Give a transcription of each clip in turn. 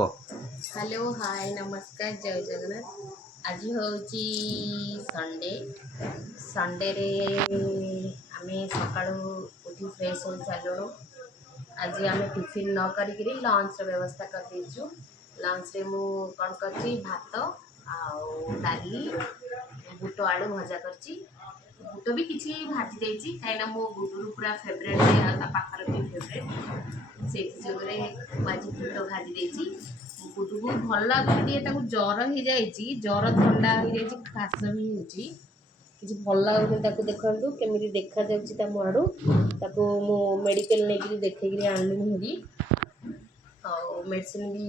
कह hello hi नमस्कार जय जगन्नाथ। आज हूँ संडे संडे रे आमे सकाळु उठी फ्रेश हो सारू। आज आम टिफिन न करी लंच व्यवस्था कर देचु। लंच रे मु कौन कर भात डाली बुट आलू भजा कर बुट भी किसी भाजी देची कहीं मो गुडू पूरा फेवरेट पाखर भी फेवरेट से आज बुट भाजी देची। गुडू को भल लगे जर हो जाए जर थंडा हो जाए खास भी होची किसी भल लगुनि देखु केमी देखा जा मुआड़ू मु मेडिकल नहीं देखी आनी मेडिसिन भी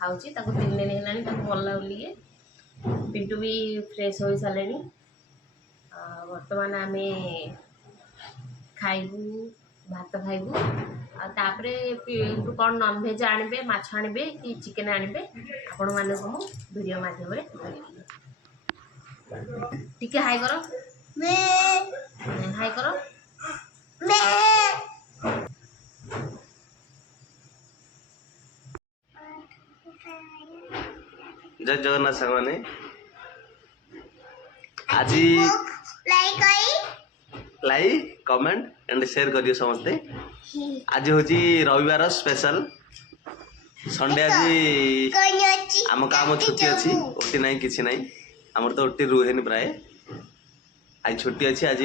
खाऊँ 3 दिन है भल लगुनि पिंटू भी फ्रेश हो सारे। बर्तमान आम खाइबू भात खाइबू तापर कौन नॉनभेज आनबे माछ आनबे कि चिकेन आनबे आपण माने को वीडियो माध्यम रे टिके हाय करो हाय करो जय जगन्नाथ सागवानी आज लाइक कमेंट एंड शेयर करियो समस्ते। आज हूँ रविवार स्पेशल संडे। आज आम काम छुट्टी अच्छी ओटी ना कि ना आमर तो ओटी रुहे प्राय आज छुट्टी अच्छी। आज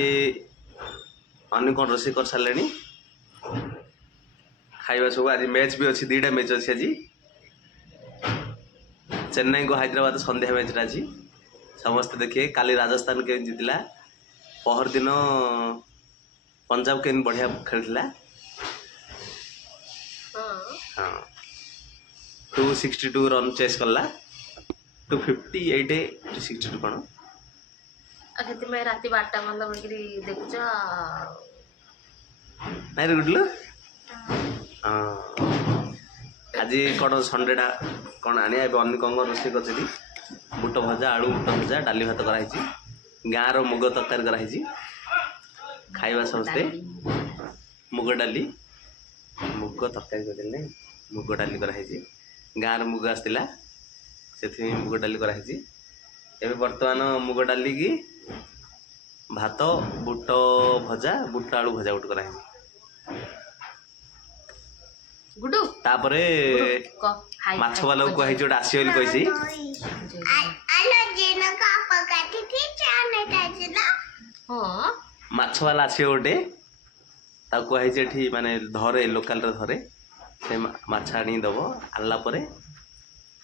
अनेक कौन रोषे कर सारे खाଇବା सब। आज मैच भी अच्छी 2टा मैच अच्छी। आज चेन्नई को हैदराबाद संध्या मैच आज समस्त देखिए। काली राजस्थान के जीतला पहर दिन पंजाब के बढ़िया खेलता। हाँ 262 रन चेस कला 258 262 कौन मैं रात 12टा मतलब देखुच नाई रे गुडलू। आज कौन संडेटा कौन आने अनेक रोषे कर बुट भजा आलू बुट भजा डाली भात कराई गाँव मुग तरकारी कराई खाइबा समस्ते। मुग डाली मुग तरकारी कर मुग डाली कराई गाँव मुग आसला से मुग डाली कराई। एवं बर्तमान मुग डाली की भात बुट भजा बुट आलू भजा गुट कराई तापरे माछ वाला को कहि जोड आसी बोली कहिसी माछ वाला आसी गोटे ताको कहि जेठी माने धरे लोकल रे धरे से माछ आनी दबो आला परे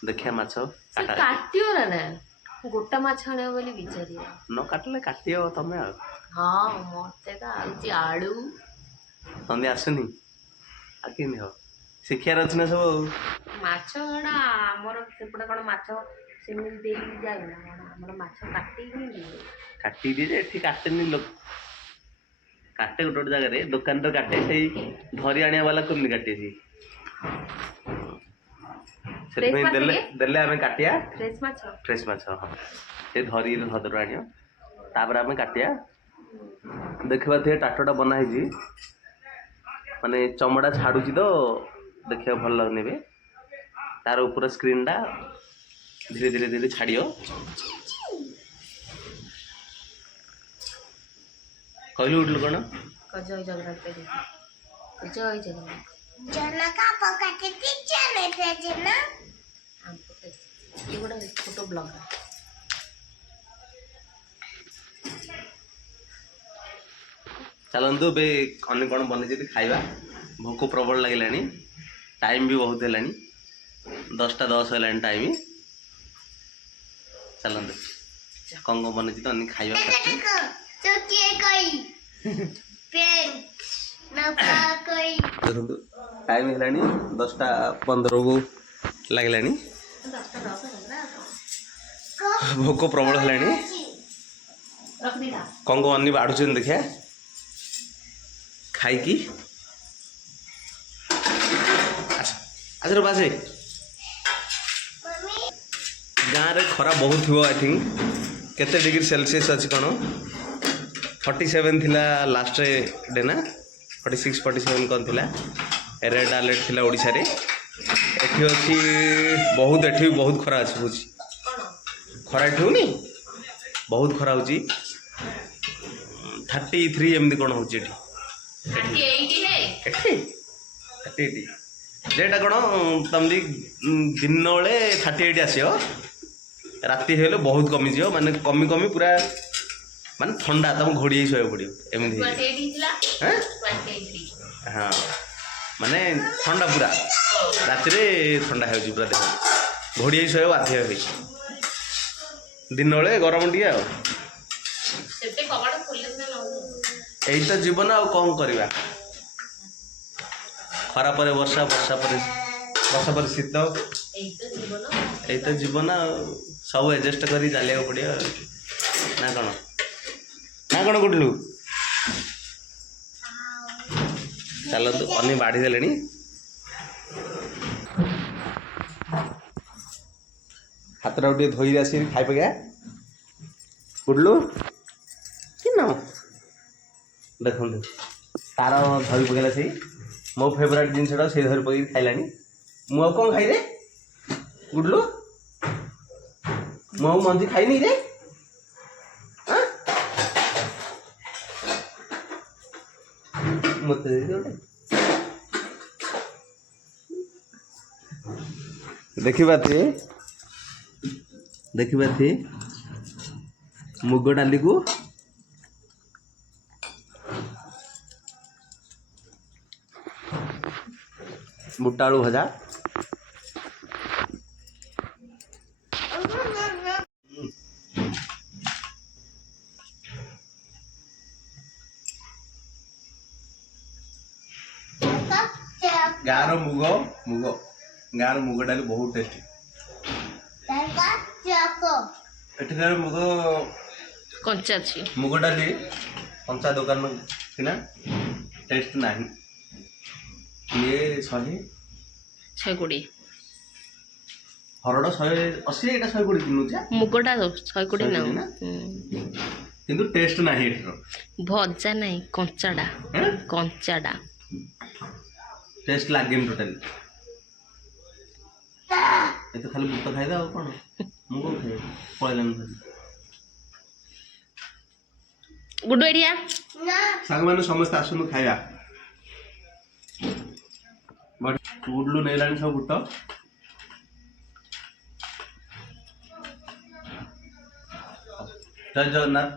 देखिया माछ काटा काटियो ना गोटा माछ आने बोली बिचारी न काटले काटियो तमे। हां मते का आउची आलू तंदे आसुनी आकिनी हो शिक्षार अच्छी ना सब माछ गणा आमर सेपटे कौन माछ सेमि दे जाए ना आमर माछ काटी दिए एठी काटेनी लोक काटे गोटे गोटे जगह दुकान तो काटे से धरी आने वाला कमी काटे से देले आमे काटिया फ्रेश माछ हां से धरी हदर आनियो तापर आमे काटिया देखबा थे टाटोटा बना है माने चमड़ा छाड़ुची तो देखिए भल लगने बे तार ऊपर स्क्रीन टा धीरे धीरे धीरे छाड़ियो कहलु उठल कौन जय जगन्नाथ पे जय जगन्नाथ जनका पकाते चले थे ना ये गोटे फोटो ब्लॉग चलतु बे अनेक कौन बन खाइबा भोक प्रबल लगे टाइम भी बहुत है 10टा 10 है टाइम। चलते कौन कौन बन तो अनेक खाइबा देखो टाइम है 10टा 15 को लगे भोक प्रबल है कौन कौन अन्नी बाढ़ुच देखिया खाई आज बाजे गाँव रे खरा बहुत थी आई थिंक केते डिग्री सेल्सियस अच्छी कौन 47 थिला लास्ट डे ना 46 47 कौन थिला रेड अलर्ट थिला ओडिशा रे ଏଠି ଅଛି ବହୁତ, ଏଠି ବି ବହୁତ ଖରା ଅଛି ହଉଛି। ଖରା ଏଠି ହଉନି, ବହୁତ ଖରା ହଉଛି। 33 ଏମିତି କ'ଣ ହଉଛି ଏଠି। ଏଠି 38 ଯେ ଏଇଟା କ'ଣ ତମେ ଦିନ ବେଳେ 38 ଆସିବ, ରାତି ହେଇଗଲେ ବହୁତ କମିଯିବ, ମାନେ କମି କମି ପୁରା ମାନେ ଥଣ୍ଡା, ତମକୁ ଘୋଡ଼ି ହେଇ ଶୋଇବାକୁ ପଡ଼ିବ ଏମିତି ହଁ, ମାନେ ଥଣ୍ଡା ପୁରା ରାତିରେ ଥଣ୍ଡା ହେଉଛି ପୁରା, ଦେହ ଘୋଡ଼ି ହେଇ ଶୋଇବାକୁ ବାଧ୍ୟ ହେବି। ଦିନ ବେଳେ ଗରମ ଟିକେ ଆଉ। ଏଇ ତ ଜୀବନ ଆଉ କ'ଣ କରିବା। ଖରା ପରେ ବର୍ଷା, ବର୍ଷା ପରେ ଶୀତ, ଏଇ ତ ଜୀବନ ଆଉ। ସବୁ ଆଡ଼ଜଷ୍ଟ କରି ଚାଲିବାକୁ ପଡ଼ିବ ଆଉ, ନା କ'ଣ? ନା କ'ଣ ଗୁଡଲୁ? ଚାଲନ୍ତୁ, ଅନ୍ୟ ବାଢ଼ି ଦେଲେଣି। ହାତଟାକୁ ଟିକେ ଧୋଇ ଆସିକି ଖାଇ ପକା। ଗୁଡଲୁ କି ନା ଦେଖନ୍ତୁ, ତାର ଧରି ପକେଇଲା ସେଇ ମୋ ଫେଭରାଇଟ୍ ଜିନିଷଟା, ସେଇ ଧରି ପକେଇକି ଖାଇଲାଣି। ମୁଁ ଆଉ କ'ଣ ଖାଇରେ ଗୁଡଲୁ? ମୁଁ ଆଉ ମଞ୍ଜି ଖାଇନି ରେ। ମତେ ଗୋଟେ ଦେଖିବା ମୁଗ ଡାଲିକୁ ବୁଟ ଆଳୁ ଭଜା, ଗାଁର ଗାଁର ମୁଗ ଡାଲି ବହୁତ ଟେଷ୍ଟି। ଏଠିକାର କଞ୍ଚା ଅଛି, ମୁଗ ଡାଲି କଞ୍ଚା ଦୋକାନ କିଣା ଟେଷ୍ଟ ନାହିଁ। ଇଏ 120, ହରଡ଼ 180, ଏଇଟା 120 କିଣୁଛି। ମୁଗଟା 120 ନା, କିନ୍ତୁ ଟେଷ୍ଟ ନାହିଁ ଏଠିର। ଭଜା ନାହିଁ, କଞ୍ଚାଟା ଟେଷ୍ଟ ଲାଗେନି ଟୋଟାଲି। ଏତେ ଖାଲି ବୁଟ ଖାଇଦେ ଆଉ କ'ଣ, ମୁଁ କ'ଣ ଖାଇବି, ପଳେଇଲାନି। ଗୁଡୁ ଏଡ଼ିଆ ସାଙ୍ଗମାନେ ସମସ୍ତେ ଆସନ୍ତୁ ଖାଇବା। ଗୁଡଲୁ ନେଇଲାଣି ସବୁ ବୁଟ। ଜୟ ଜଗନ୍ନାଥ।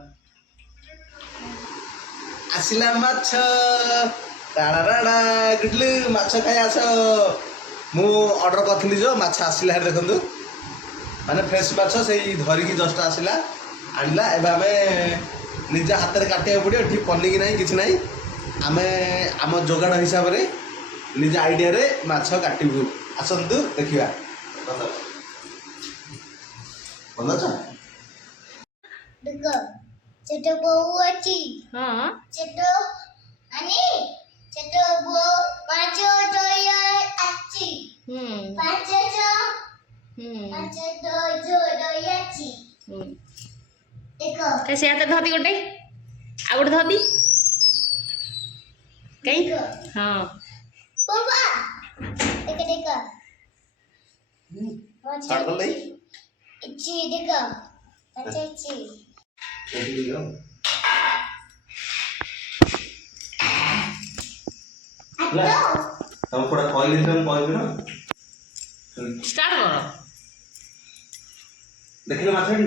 ଆସିଲା ମାଛ, ଗୁଡଲୁ ମାଛ ଖାଇ ଆସ। ମୁଁ ଅର୍ଡ଼ର କରିଥିଲି ଯେଉଁ ମାଛ ଆସିଲା, ଦେଖନ୍ତୁ, ମାନେ ଫ୍ରେଶ୍ ମାଛ, ସେଇ ଧରିକି ଜଷ୍ଟ ଆସିଲା, ଆଣିଲା। ଏବେ ଆମେ ନିଜ ହାତରେ କାଟିବାକୁ ପଡ଼ିବ। ଏଠି ପନିକି ନାହିଁ, କିଛି ନାହିଁ। ଆମେ ଆମ ଯୋଗାଡ଼ ହିସାବରେ ନିଜ ଆଇଡ଼ିଆରେ ମାଛ କାଟିବୁ। ଆସନ୍ତୁ ଦେଖିବା। ଭଲ ଅଛ? ছোট বউ আছি ହଁ ছোট আনি ছোট বউ পাঁচ জয় আছি পাঁচ জয় আছি দেখো ସେ ହାତ ଧରି ଗୋଟେ, ଆଉ ଗୋଟେ ଧରି କାଇଁ। ହଁ বাবা দেখো দেখো ছাড় বল নাই। ইচ্ছি দেখো আচ্ছা ইচ্ছি ତମ କୋଉଟା କହିଲି, ତମେ କହିବି ନା। ଷ୍ଟାର୍ଟ କର। ଦେଖିଲ ମାଛ ଏଠି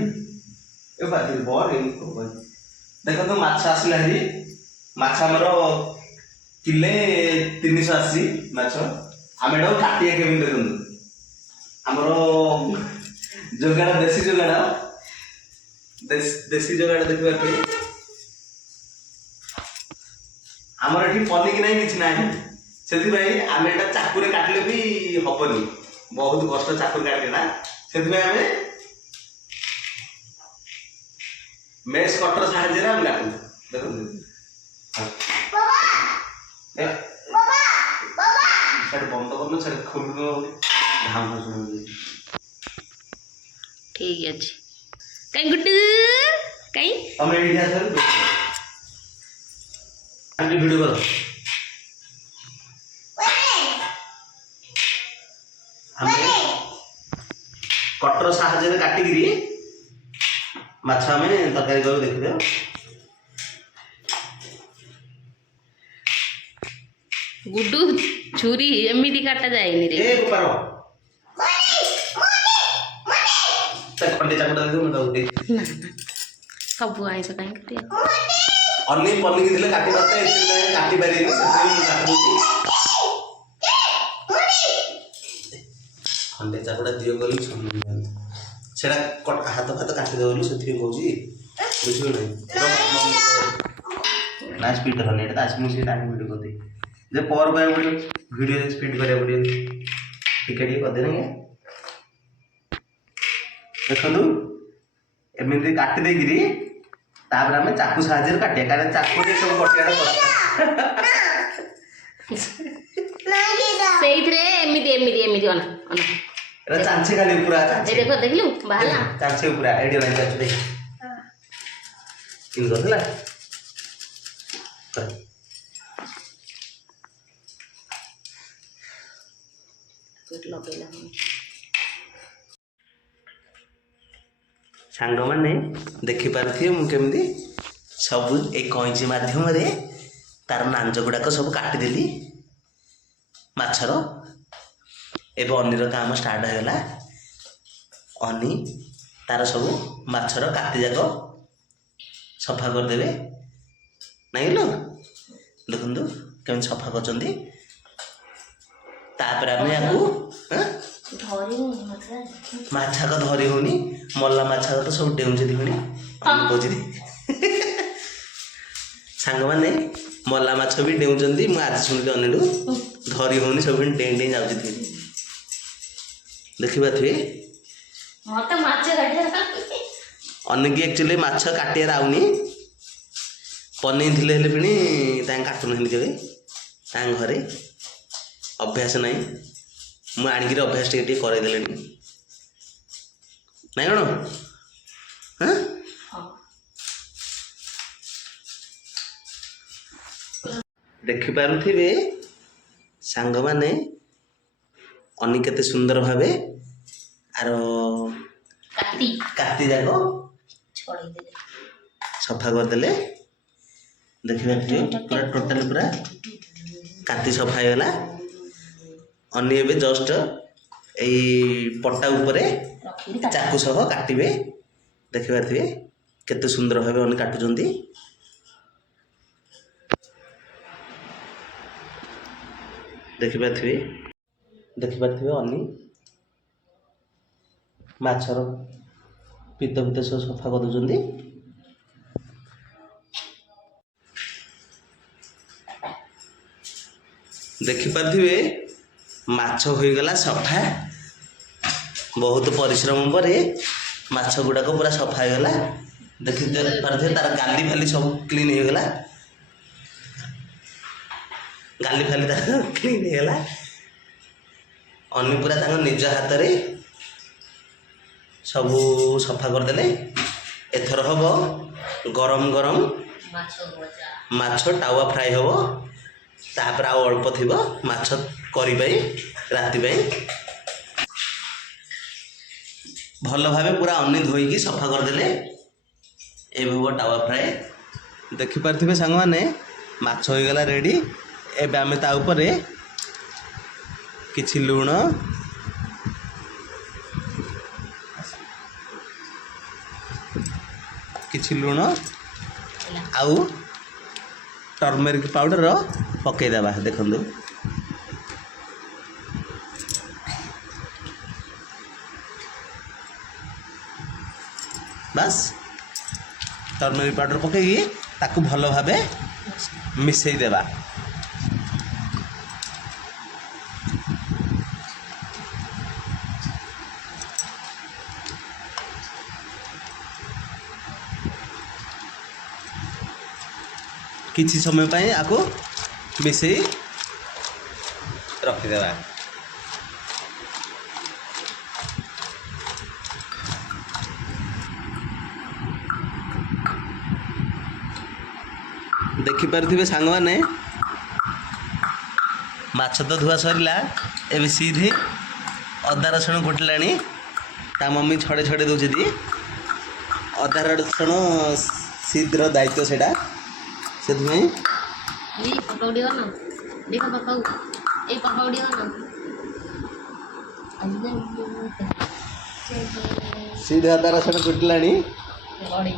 ଦେଖନ୍ତୁ, ମାଛ ଆସିଲା ହେରି। ମାଛ ଆମର କିଲେ 380 ମାଛ। ଆମେ ଏଟାକୁ କାଟିବା କେମିତି ଦେଖନ୍ତୁ। ଆମର ଯୋଗାଡ଼, ଦେଶୀ ଯୋଗାଡ଼ ଦେଖିବା। ଆମର ଏଠି ପନିକି ନାହିଁ, କିଛି ନାହିଁ। ସେଥିପାଇଁ ଆମେ ଏଇଟା ଚାକୁରେ କାଟିଲେ ବି ହବନି, ବହୁତ କଷ୍ଟ ଚାକୁରେ କାଟିଲା। ସେଥିପାଇଁ ଆମେ ମେସ୍ କଟର ସାହାଯ୍ୟରେ ଆମେ କାଟୁ। ଦେଖନ୍ତୁ ସେଟା ବନ୍ଦ କରୁନ, ସେଟା ଖୋଲୁନ, ଘାମ ଶୁଣୁଛି। ଠିକ ଅଛି। କାଇଁ ଗୁଡୁ କାଇଁ ତମେ ଏଇଠି ଆସ, ଭିଡ଼ିଓ କର। ଆମେ କଟର ସାହାଯ୍ୟରେ କାଟିକିରି ମାଛ ଆମେ ତରକାରୀ କରୁ ଦେଖିଦିଅ। ଗୁଡୁ ଛୁରୀ ଏମିତି କାଟା ଯାଏନି ରେ। ଏ ଗୋପାଳ ତା ଖଣ୍ଡେ ଚାକୁଟା ଦେଇଦେବୁ ମୁଁ ତାକୁ ଦେଇ ନା ନା ସବୁ ଆଇଁଷ କାହିଁ କରିବା। ଅନେକ ପନିକି ଥିଲେ କାଟି ନଥାଏ ଏଥିପାଇଁ କାଟି ପାରିବେନି ସେଥିପାଇଁ ମୁଁ କାଟି ଦଉଛି। ଖଣ୍ଡେ ଚାକୁଟା ଦିଅ ଗଲି ସେଟା ହାତ ଫାତ କାଟିଦେବ ବୋଲି ସେଥିପାଇଁ କହୁଛି ବୁଝିବ ନାହିଁ ନା ସ୍ପିଡ୍ ଧରନି ଏଇଟା ତ ଆସିକି ମୁଁ ସେଇଟା ଆଣି ଭିଡ଼ିଓ କରିଦେଇ ଯେ ପର କରିବାକୁ ପଡ଼ିବ ଭିଡ଼ିଓରେ ସ୍ପିଡ୍ କରିବାକୁ ପଡ଼ିବ ଟିକେ ଟିକେ କରିଦେବେ ଆଜ୍ଞା। ଦେଖନ୍ତୁ ଏମିତି କାଟି ଦେଇକିରି ତାପରେ ଆମେ ଚାକୁ ସାହାଯ୍ୟରେ କାଟିବା କାରଣ ଚାକୁରେ ସବୁ କଟିବାଟା କଷ୍ଟ। ସେଇଥିରେ ଏମିତି ଏମିତି ଏମିତି ଅନା ଅନା ଏଟା ଚାଞ୍ଚେ ଖାଲି ପୁରା ଏ ଚାଞ୍ଚେ ଦେଖ ଦେଖିଲୁ ବାହାରିଲା। ଚାଞ୍ଚେ ପୁରା ଏଇଠି ନାହିଁ ଚାଞ୍ଚେ ଦେଖ ଇନ୍ କରିଦେଲା ଲଗେଇଲା ସାଙ୍ଗମାନେ ଦେଖିପାରୁଥିବେ ମୁଁ କେମିତି ସବୁ ଏଇ କଇଁଚି ମାଧ୍ୟମରେ ତାର ନାଞ୍ଜ ଗୁଡ଼ାକ ସବୁ କାଟିଦେଲି ମାଛର। ଏବେ ଅନିର କାମ ଷ୍ଟାର୍ଟ ହେଇଗଲା। ଅନି ତାର ସବୁ ମାଛର କାତି ଯାକ ସଫା କରିଦେବେ ନାଇଁ ଲୋ ଦେଖନ୍ତୁ କେମିତି ସଫା କରୁଛନ୍ତି। ତାପରେ ଆମେ ୟାକୁ ମାଛ ଆଗ ଧରି ହଉନି ମଲା ମାଛ ଆଗ ତ ସବୁ ଡେଉଁଛନ୍ତି ପୁଣି କହୁଛି ସାଙ୍ଗମାନେ ମଲା ମାଛ ବି ଡେଉଁଛନ୍ତି। ମୁଁ ଆଜି ଶୁଣିଲି ଅନେଠୁ ଧରି ହଉନି ସବୁ ଡେଇଁ ଡେଇଁ ଯାଉଛି ଦେଖିପାରୁଥିବେ। ମତେ ମାଛ କାଟିବା ଅନେକ ଆକ୍ଚୁଆଲି ମାଛ କାଟିବାର ଆଉନି ପନେଇ ଥିଲେ ହେଲେ ପୁଣି ତାଙ୍କ କାଟୁନାହାନ୍ତି କେବେ ତାଙ୍କ ଘରେ ଅଭ୍ୟାସ ନାହିଁ। ମୁଁ ଆଣିକିରି ଅଭ୍ୟାସ ଟିକେ ଟିକେ କରେଇଦେଲେଣି ନାଇଁ କ'ଣ ହଁ ଦେଖିପାରୁଥିବେ ସାଙ୍ଗମାନେ ଅନି କେତେ ସୁନ୍ଦର ଭାବେ ଆର କାତି ଯାକ ସଫା କରିଦେଲେ। ଦେଖିପାରୁଥିବେ ପୁରା ଟୋଟାଲି ପୁରା କାତି ସଫା ହେଇଗଲା। ଅନି ଏବେ ଜଷ୍ଟ ଏଇ ପଟା ଉପରେ ଚାକୁ ସହ କାଟିବେ। ଦେଖିପାରୁଥିବେ କେତେ ସୁନ୍ଦର ଭାବେ ଅନି କାଟୁଛନ୍ତି। ଦେଖିପାରୁଥିବେ ଅନି ମାଛର ପିତ ସବୁ ସଫା କରିଦେଉଛନ୍ତି। ଦେଖିପାରୁଥିବେ ମାଛ ହୋଇଗଲା ସଫା। ବହୁତ ପରିଶ୍ରମ ପରେ ମାଛ ଗୁଡ଼ାକ ପୁରା ସଫା ହେଇଗଲା। ଦେଖିପାରୁଥିବେ ତାର ଗାଲି ଫାଲି ସବୁ କ୍ଲିନ୍ ହେଇଗଲା। ଗାଲି ଫାଲି ତାର କ୍ଲିନ୍ ହେଇଗଲା। ଅନି ପୁରା ତାଙ୍କ ନିଜ ହାତରେ ସବୁ ସଫା କରିଦେଲେ। ଏଥର ହବ ଗରମ ଗରମ ମାଛ ତାୱା ଫ୍ରାଏ ହବ। ତାପରେ ଆଉ ଅଳ୍ପ ଥିବ ମାଛ କରି ପାଇଁ ରାତି ପାଇଁ। ଭଲ ଭାବେ ପୁରା ଅନି ଧୋଇକି ସଫା କରିଦେଲେ। ଏବେ ହବ ତାୱା ଫ୍ରାଏ। ଦେଖିପାରୁଥିବେ ସାଙ୍ଗମାନେ ମାଛ ହୋଇଗଲା ରେଡ଼ି। ଏବେ ଆମେ ତା ଉପରେ କିଛି ଲୁଣ ଆଉ ଟର୍ମେରିକ ପାଉଡ଼ର ପକେଇଦେବା। ଦେଖନ୍ତୁ ବାସ୍ ଟର୍ମେରିକ ପାଉଡ଼ର ପକେଇକି ତାକୁ ଭଲ ଭାବେ ମିଶେଇ ଦେବା। କିଛି ସମୟ ପାଇଁ ଆକୁ ମିଶେଇ ରଖିଦେବା। ଦେଖିପାରୁଥିବେ ସାଙ୍ଗମାନେ ମାଛ ତ ଧୁଆ ସରିଲା। ଏବେ ସିଧି ଅଦା ରସୁଣ କୁଟିଲାଣି ତା ମମ୍ମି ଛଡ଼େଇ ଛଡ଼େଇ ଦେଉଛନ୍ତି। ଅଦା ରସୁଣ ସିଦ୍ର ଦାୟିତ୍ୱ ସେଇଟା, ସେଥିପାଇଁ ये पकौड़ी बना देखो पकाऊ ये पकौड़ी बना ସିଦ୍ଧ ଅଦା ରସୁଣ କୁଟିଲାଣି। पकौड़ी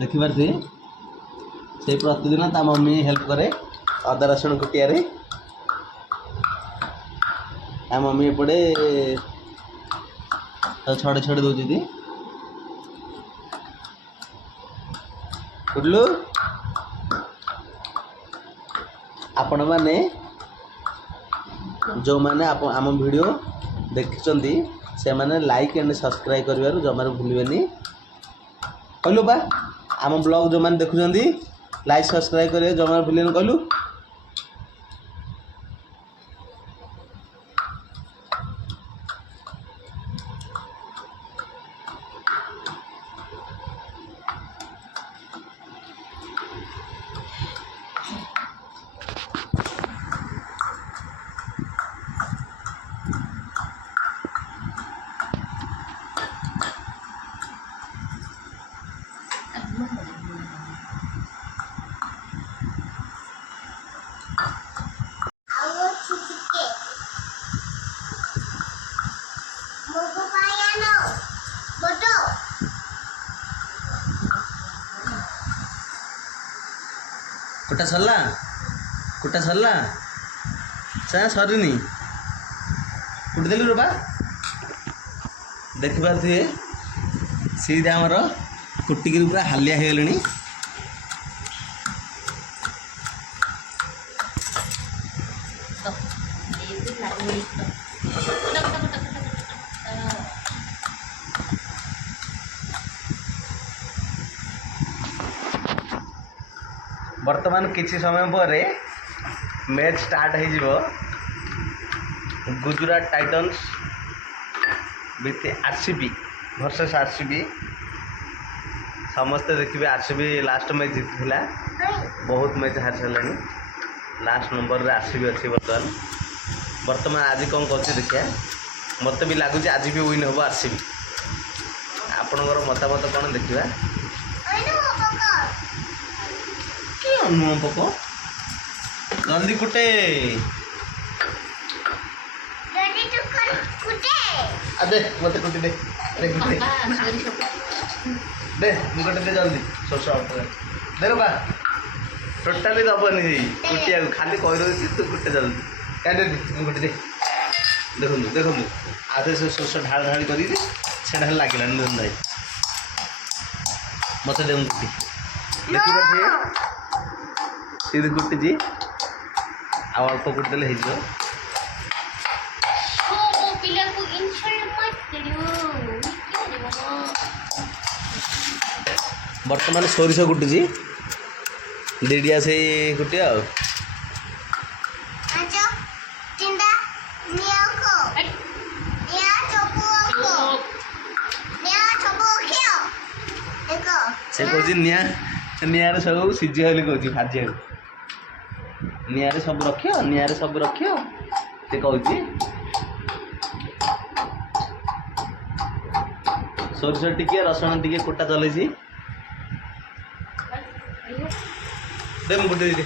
ଦେଖିପାରୁଥିବେ ସେ ପ୍ରତିଦିନ ତା ମମ୍ମି ହେଲ୍ପ କରେ ଅଦା ରସୁଣ କୁଟିବାରେ। ତା ମମ୍ମି ଏପଟେ ଛଡ଼େଇ ଛଡ଼େଇ ଦେଉଛନ୍ତି। କୁଟିଲୁ ଆପଣମାନେ ଯେଉଁମାନେ ଆମ ଭିଡ଼ିଓ ଦେଖିଛନ୍ତି ସେମାନେ ଲାଇକ୍ ଆଣ୍ଡ ସବସ୍କ୍ରାଇବ୍ କରିବାରୁ ଜମାରୁ ଭୁଲିବେନି। କହିଲୁ ବା ଆମ ବ୍ଲଗ୍ ଯେଉଁମାନେ ଦେଖୁଛନ୍ତି ଲାଇକ୍ ସବସ୍କ୍ରାଇବ୍ କରିବେ ଜମାରୁ ଭୁଲିବେନି କହିଲୁ। ଆଉ ଛୁଟିକେ ମୋ ପାଇଁ ଆଣ ବଡ଼ କୁଟା ସରିଲା କୁଟା ସରିଲା ଚା ସରିନି କୁଟିଦେଲୁ ବା। ଦେଖିପାରୁଥିବେ ସିଧା ଆମର କୁଟିକିରି ପୁରା ହାଲିଆ ହେଇଗଲେଣି। ବର୍ତ୍ତମାନ କିଛି ସମୟ ପରେ ମ୍ୟାଚ୍ ଷ୍ଟାର୍ଟ ହେଇଯିବ। Gujarat Titans with RCB versus RCB. समस्ते देखिए आरसीबी लास्ट मैच जीतला, बहुत मैच हारी सारे। लास्ट नंबर रे आरसीबी अच्छी बर्तमान बर्तमान आज कौन कर देखिए, मत भी लगुच आज भी विन हम आरसीबी। आपणकर मतामत कौन देखा कि अनुमान पक जल्दी कुटे दे मत कुटी दे दे कुटी दे मुझे दे जल्दी सोच दे बा टोटाली दबनी कुटिया खाली कही रही तू कुटे जल्दी क्या कुटी दे। देखो देखो आधे से सोच ढाल ढाल कर लगे भाई मत दे कुटी देखिए सीधे कुटी अल्प कुटी देले बर्तमान सोरिष कुटी दीडिया से कुटी से कह निआरे सब सीझी हल कह भाजी निआरे सब रख निआरे सब रख से कह सोरिष टिके रसुण टिके कुटा चल दे मुझे दे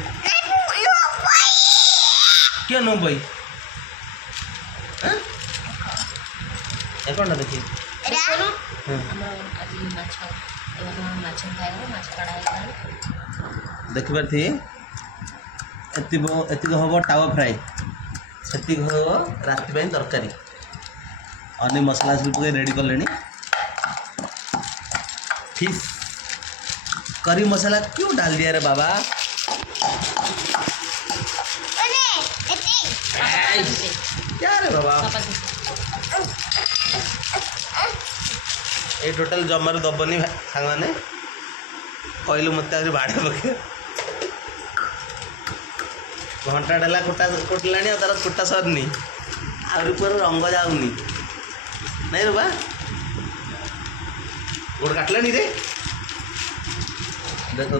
क्या नो भाई कौन देखिए देखिपार थी एतिक हम टावा फ्राए से हम राति तरकारी अन्य मसला सब रेडी कले फिश करी मसाला क्यों डाल दिया रे बाबा। क्या रे बाबा ये टोटाल जमार दबनी सांग मैंने कहलु मत बाड़े पके घंटा डेला कुटा कुटला तार कुटा सरनी आहरी पूरा रंग जाऊनी नहीं रे बा गोड़ काटला रे देखु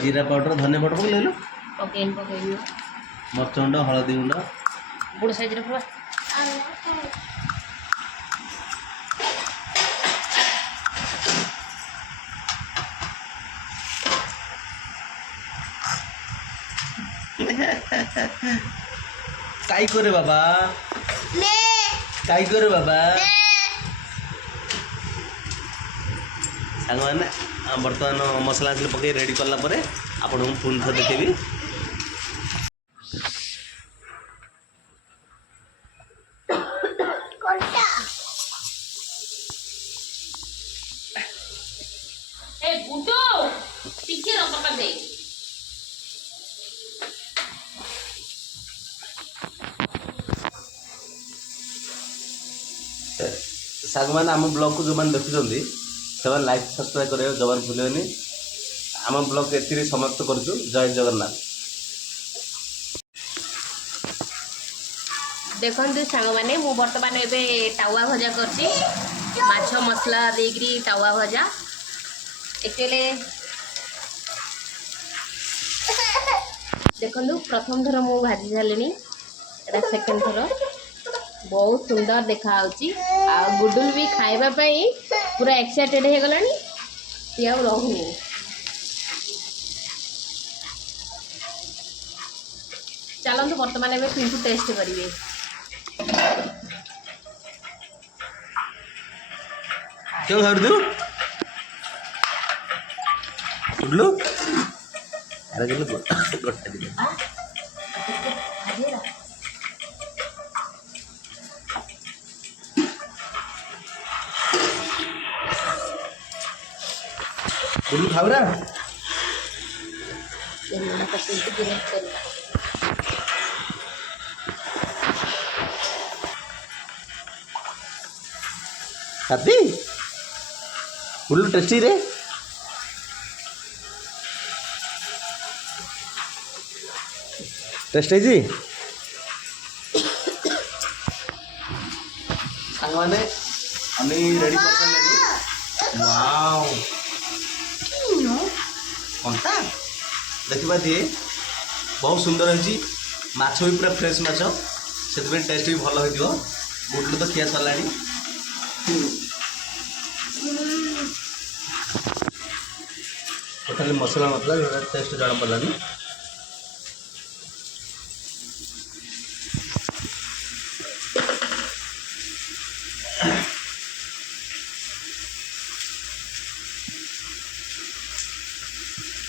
जीरा पाउडर धनिया पाउडर ले लो पकेन मरच गुंड हलदी गुंड बड़ साइज रे पूरा काय करे बाबा নে काय करे बाबा নে सागवान बर्तमान मसला पकई रेडी कला परे आपन पुणी थे देखेबी কোনটা ଏ ବୁଟୁ ଟିକେ ରକା ଦେ सागवान आम ब्लॉग को जो मैंने देखुं से लाइक सब्सक्राइब करें जवान भूलेनि आम ब्लॉग एति समाप्त करूँ जय जगन्नाथ देखନ୍ତୁ ସାଙ୍ଗମାନେ ମୁଁ ବର୍ତ୍ତମାନ ଏବେ ତାୱା ଭଜା କରିଛି ମାଛ ମସଲା ଦେଇକିରି ତାୱା ଭଜା ଏକଚୁଆଲି ଦେଖନ୍ତୁ ପ୍ରଥମ ଥର ମୁଁ ଭାଜି ସାରିଲିଣି ଏଟା ସେକେଣ୍ଡ ଥର ବହୁତ ସୁନ୍ଦର ଦେଖାଯାଉଛି ଆଉ ଗୁଡୁଲ ବି ଖାଇବା ପାଇଁ ପୁରା ଏକ୍ସାଇଟେଡ୍ ହେଇଗଲାଣି ସିଏ ଆଉ ରହୁନି ଚାଲନ୍ତୁ ବର୍ତ୍ତମାନ ଏବେ ପିଣ୍ଟୁ ଟେଷ୍ଟ କରିବେ क्यों कर दू उठलू अरे चलो गोटा दिले उठलू खाऊरा खाती उठलू टेस्टी रे टेस्ट है सांग मैंने आम्ही रेडी करलेली वाव कंटा देखिबा दिए बहुत सुंदर है माछ भी पूरा फ्रेश माछ से टेस्ट भी भल हो गुडलू तो खिया सरलानी टोटाली मसला मतलब टेस्ट जना पड़ानी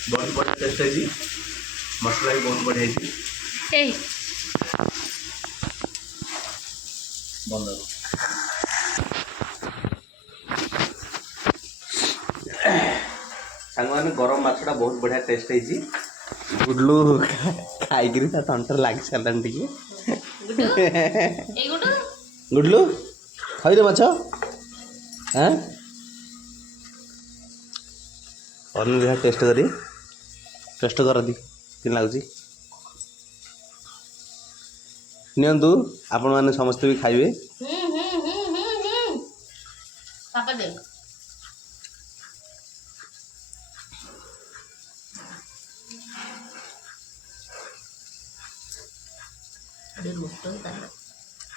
बहुत बढ़िया टेस्ट है जी मसला भी बहुत बढ़िया है बंद सांग मैंने गरम मछटा बहुत बढ़िया टेस्ट है गुडलू खाई तंटर लग सारा टे गुडलू खाई माछ हाँ और देखा टेस्ट कर दी कि लगुच नियंतु आपण मैंने समस्ते भी खाइबे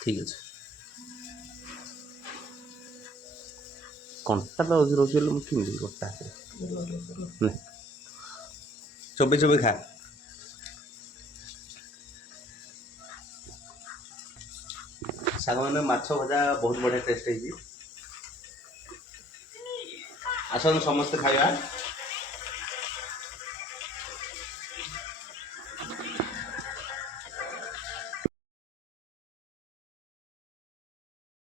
ठीक है कंटा तो रोज मुझे गोटा चोबे चोबे खा साग मैंने माछ भजा बहुत बढ़िया टेस्ट है आसन समस्ते खाइबा।